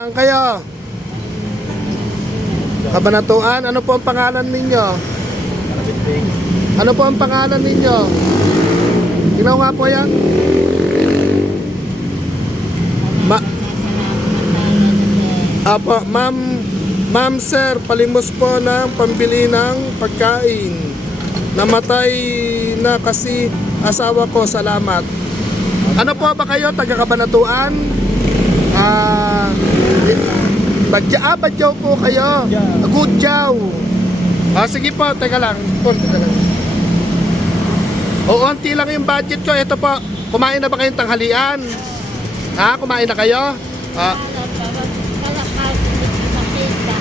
Saan kayo? Kabanatuan, ano po ang pangalan ninyo? Ano po ang pangalan ninyo? Tingnan nga po yan. Ma Apo, ma'am, ma'am sir, palimos po ng pambili ng pagkain. Namatay na kasi asawa ko, salamat. Ano po ba kayo, taga Kabanatuan? Ah, Badya, ah, badyaw po kayo. Gudyaw. Ah, sige po, teka lang. Tol, teka lang. O, onti lang yung budget ko. Ito po, kumain na ba kayong tanghalian? Ha, kumain na kayo? Ah,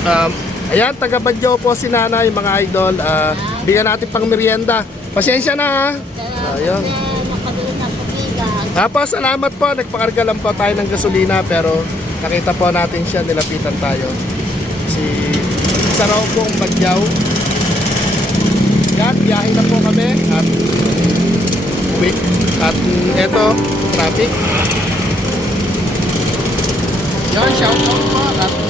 um, ayan, taga Badyaw po si nanay, mga idol. Ah, bigyan natin pang merienda. Pasensya na ha. Ayun. Tapos, salamat po. Nagpakarga lang po tayo ng gasolina pero nakita po natin siya, nilapitan tayo. Si isa raw pong Bagyaw. Yan, biyahe na po kami at uwi. At eto, traffic. Yan, shout out po at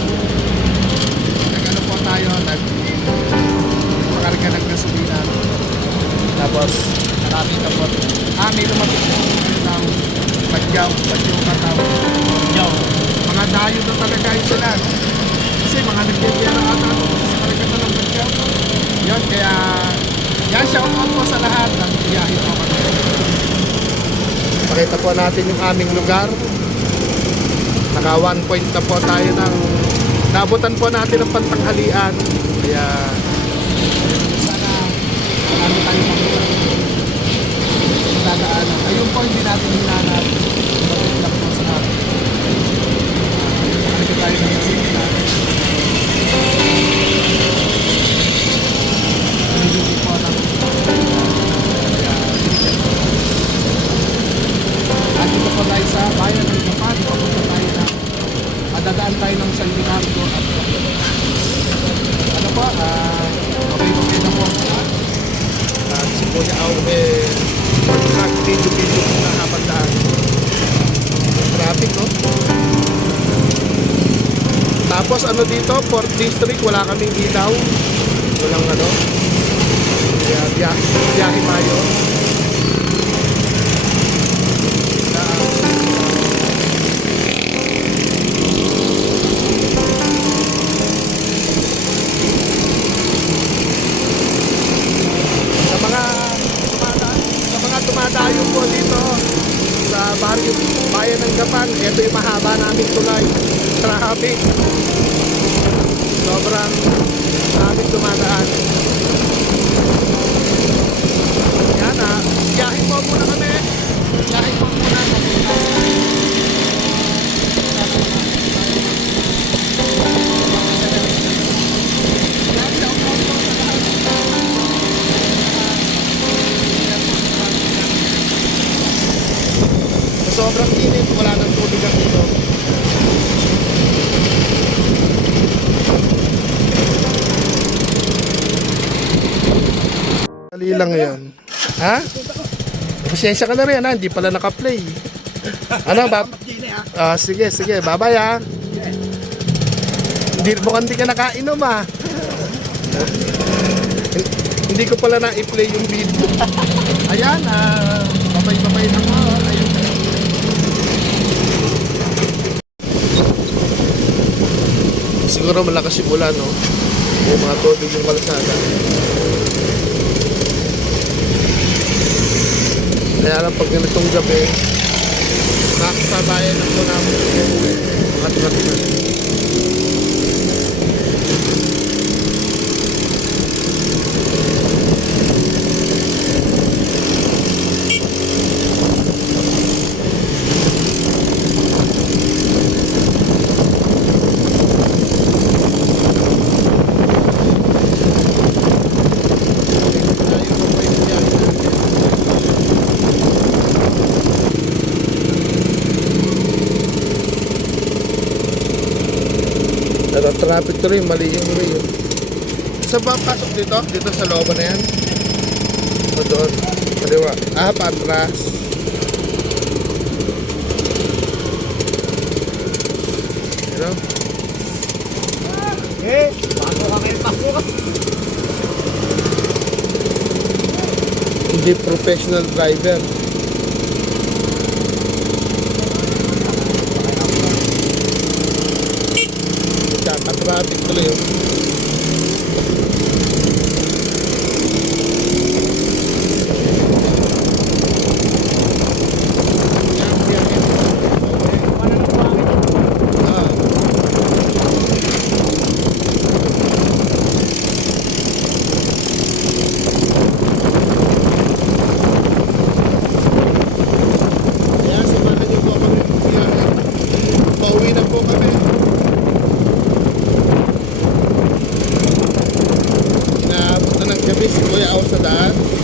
po natin yung aming lugar. Naka one point na po tayo ng nabutan po natin ng pantanghalian. Kaya sana ano tayo makita dadaanan. Ayun po hindi natin hinanap. Bakit po sa natin. Nakalimutan tayo ng po, ah, okay-okay na po. At si Kuya Aume, nag-video-video po na habang daan. Traffic, no? Tapos ano dito, 4th District, wala kaming ilaw. Walang ano. Biyahe, biyahe tayo. Dali lang yan. Ha? Pasensya ka na rin, ha? Hindi pala naka-play. Ano, ba? Ah, sige, sige. Bye-bye, ha? Hindi mo hindi ka nakainom, ha? Hindi ko pala na-play yung video. Ayan, ah, babay-babay na mo. Ayun. Siguro malakas yung ulan, no? Yung mga tubig yung kalsada. Kaya lang pag ganitong gabi, nakasabayan po namin mga tinatinan. Traffic to rin, mali yung way. oh. Saan ba pasok dito? Dito sa looban na yan? O doon? Kaliwa. Ah, patras. You know? Eh, bago ka kayo ka. Hindi professional driver. ஆர்டிக்கல் Kuya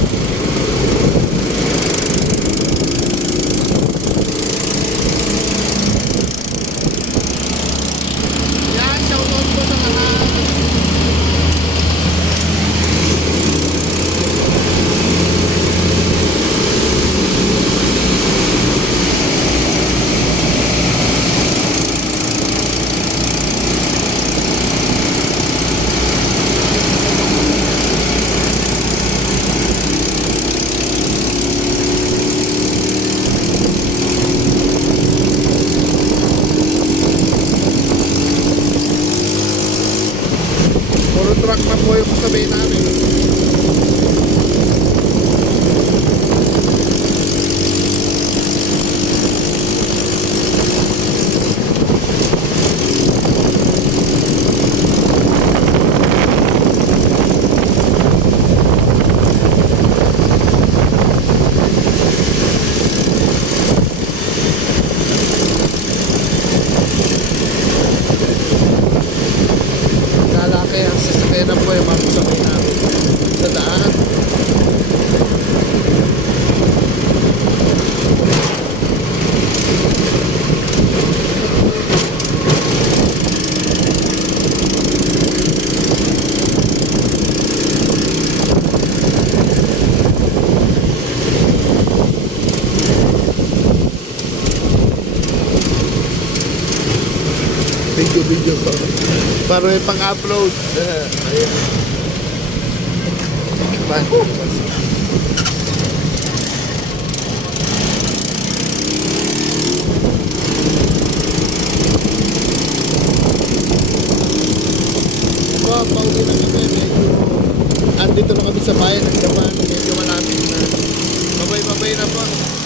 truck na po yung kasabay namin. Lalaki ang sasakyan na po yung mga kasabay namin sa daan. Video, video pa. Para may pang-upload. Ayan. Ito, pauwi na kami. Medyo, andito na kami sa bayan ng Japan. Medyo malapit na. Babay-babay na po.